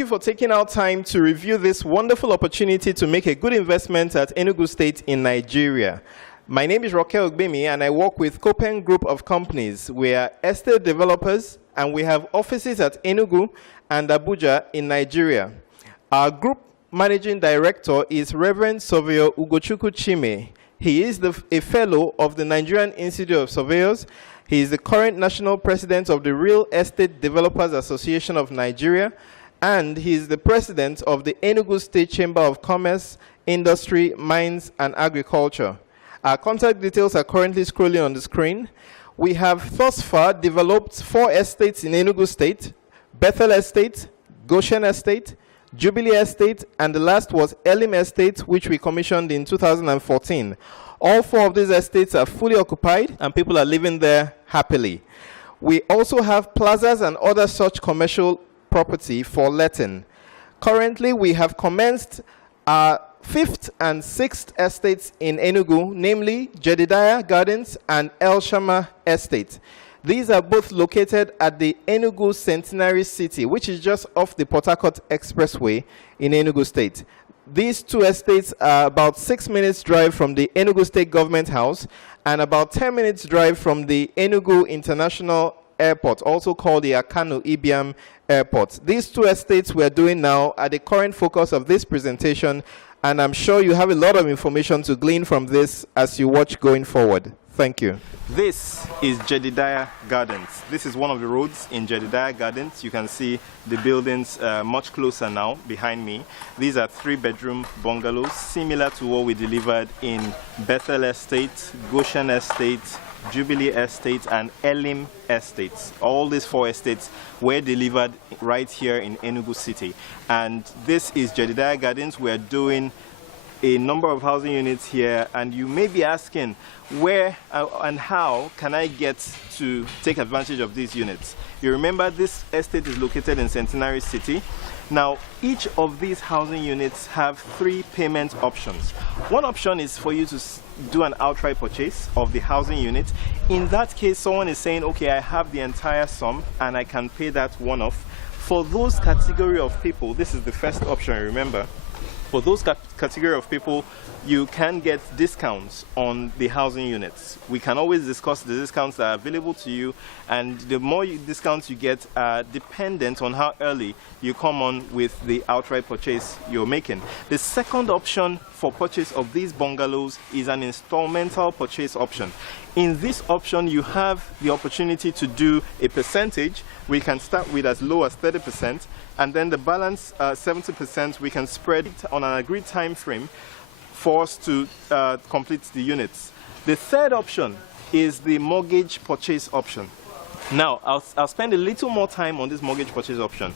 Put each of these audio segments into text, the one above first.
you for taking our time to review this wonderful opportunity to make a good investment at Enugu State in Nigeria. My name is Rokel Ogbemi, and I work with COPEN Group of companies. We are estate developers, and we have offices at Enugu and Abuja in Nigeria. Our group managing director is Reverend Surveyor Ugochukwu Chime. He is a fellow of the Nigerian Institute of Surveyors. He is the current national president of the Real Estate Developers Association of Nigeria, and he is the president of the Enugu State Chamber of Commerce, Industry, Mines, and Agriculture. Our contact details are currently scrolling on the screen. We have thus far developed 4 estates in Enugu State: Bethel Estate, Goshen Estate, Jubilee Estate, and the last was Elim Estates, which we commissioned in 2014. All 4 of these estates are fully occupied, and people are living there happily. We also have plazas and other such commercial property for letting. Currently, we have commenced our 5th and 6th estates in Enugu, namely Jedediah Gardens and Elshammah Estate. These are both located at the Enugu Centenary City, which is just off the Port Harcourt Expressway in Enugu State. These 2 estates are about 6 minutes drive from the Enugu State Government House and about 10 minutes drive from the Enugu International Airport, also called the Akanu Ibiam Airport. These 2 estates we are doing now are the current focus of this presentation, and I'm sure you have a lot of information to glean from this as you watch going forward. Thank you. This is Jedediah Gardens. This is one of the roads in Jedediah Gardens. You can see the buildings much closer now behind me. These are 3-bedroom bungalows, similar to what we delivered in Bethel Estate, Goshen Estate, Jubilee Estates, and Elim Estates. All these 4 estates were delivered right here in Enugu City. And this is Jedediah Gardens. We're doing a number of housing units here, and you may be asking, where and how can I get to take advantage of these units? You remember this estate is located in Centenary City. Now, each of these housing units have 3 payment options. One option is for you to do an outright purchase of the housing unit. In that case, someone is saying, okay, I have the entire sum and I can pay that one-off. For those category of people, this is the first option, remember. For those category of people, you can get discounts on the housing units. We can always discuss the discounts that are available to you, and the more discounts you get are dependent on how early you come on with the outright purchase you're making. The second option for purchase of these bungalows is an installmental purchase option. In this option, you have the opportunity to do a percentage. We can start with as low as 30%, and then the balance 70% we can spread it on an agreed time frame for us to complete the units. The third option is the mortgage purchase option. Now, I'll spend a little more time on this mortgage purchase option.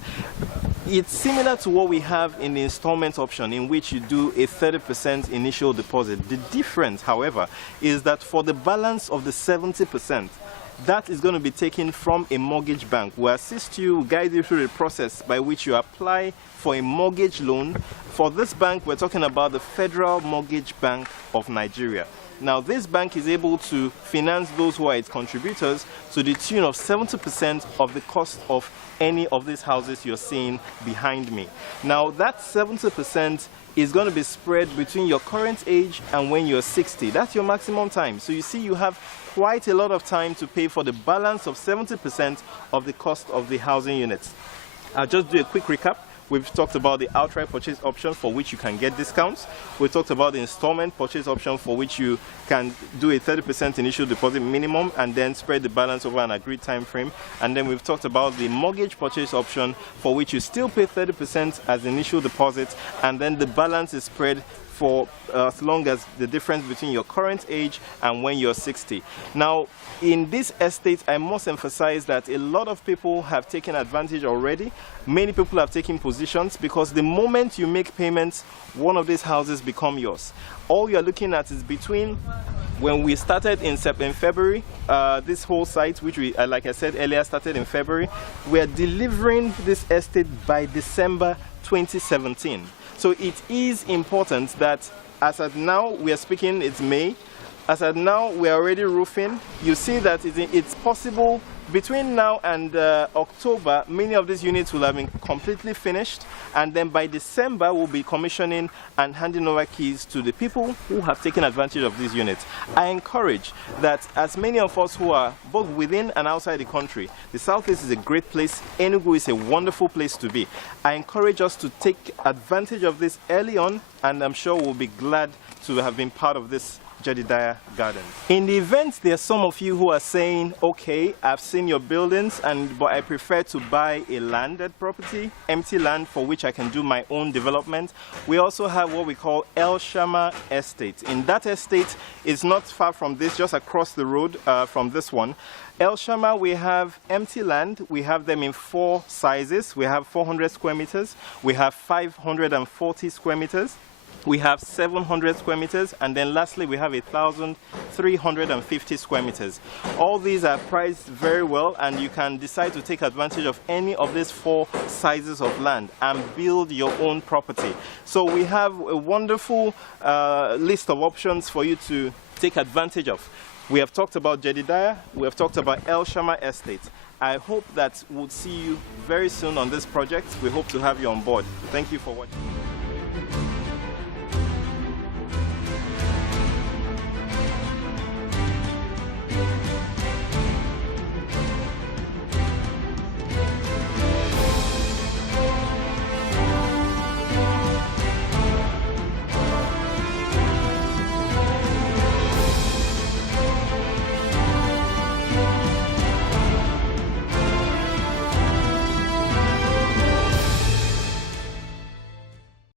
It's similar to what we have in the installment option, in which you do a 30% initial deposit. The difference, however, is that for the balance of the 70%, that is going to be taken from a mortgage bank. We'll assist you, we'll guide you through the process by which you apply for a mortgage loan. For this bank, we're talking about the Federal Mortgage Bank of Nigeria. Now, this bank is able to finance those who are its contributors to the tune of 70% of the cost of any of these houses you're seeing behind me. Now, that 70% is going to be spread between your current age and when you're 60. That's your maximum time. So you see, you have quite a lot of time to pay for the balance of 70% of the cost of the housing units. I'll just do a quick recap. We've talked about the outright purchase option, for which you can get discounts. We talked about the installment purchase option, for which you can do a 30% initial deposit minimum and then spread the balance over an agreed time frame. And then we've talked about the mortgage purchase option, for which you still pay 30% as initial deposit, and then the balance is spread for as long as the difference between your current age and when you're 60. Now, in this estate, I must emphasize that a lot of people have taken advantage already. Many people have taken positions, because the moment you make payments, one of these houses become yours. All you're looking at is between when we started in February, this whole site, which we, like I said earlier, started in February, we are delivering this estate by December 2017. So it is important that, as at now we are speaking, it's May, As at now, we are already roofing. You see that it's possible between now and October, many of these units will have been completely finished, and then by December, we'll be commissioning and handing over keys to the people who have taken advantage of these units. I encourage that as many of us who are both within and outside the country, the Southeast is a great place. Enugu is a wonderful place to be. I encourage us to take advantage of this early on, and I'm sure we'll be glad to have been part of this Jedediah Garden. In the event, there are some of you who are saying, okay, I've seen your buildings, but I prefer to buy a landed property, empty land for which I can do my own development. We also have what we call Elshammah Estate. In that estate, it's not far from this, just across the road from this one. Elshammah, we have empty land. We have them in 4 sizes. We have 400 square meters. We have 540 square meters. We have 700 square meters, and then lastly we have 1,350 square meters. All these are priced very well, and you can decide to take advantage of any of these 4 sizes of land and build your own property. So we have a wonderful list of options for you to take advantage of. We have talked about Jedidiah, we have talked about Elshammah Estate. I hope that we'll see you very soon on this project. We hope to have you on board. Thank you for watching.